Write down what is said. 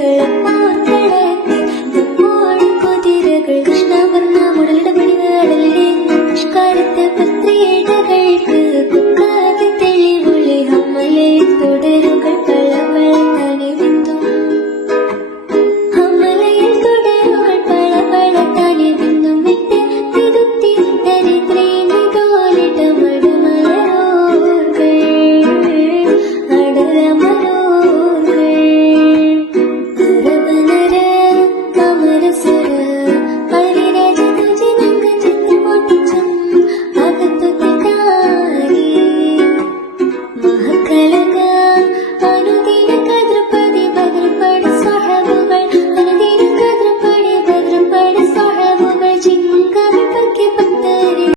could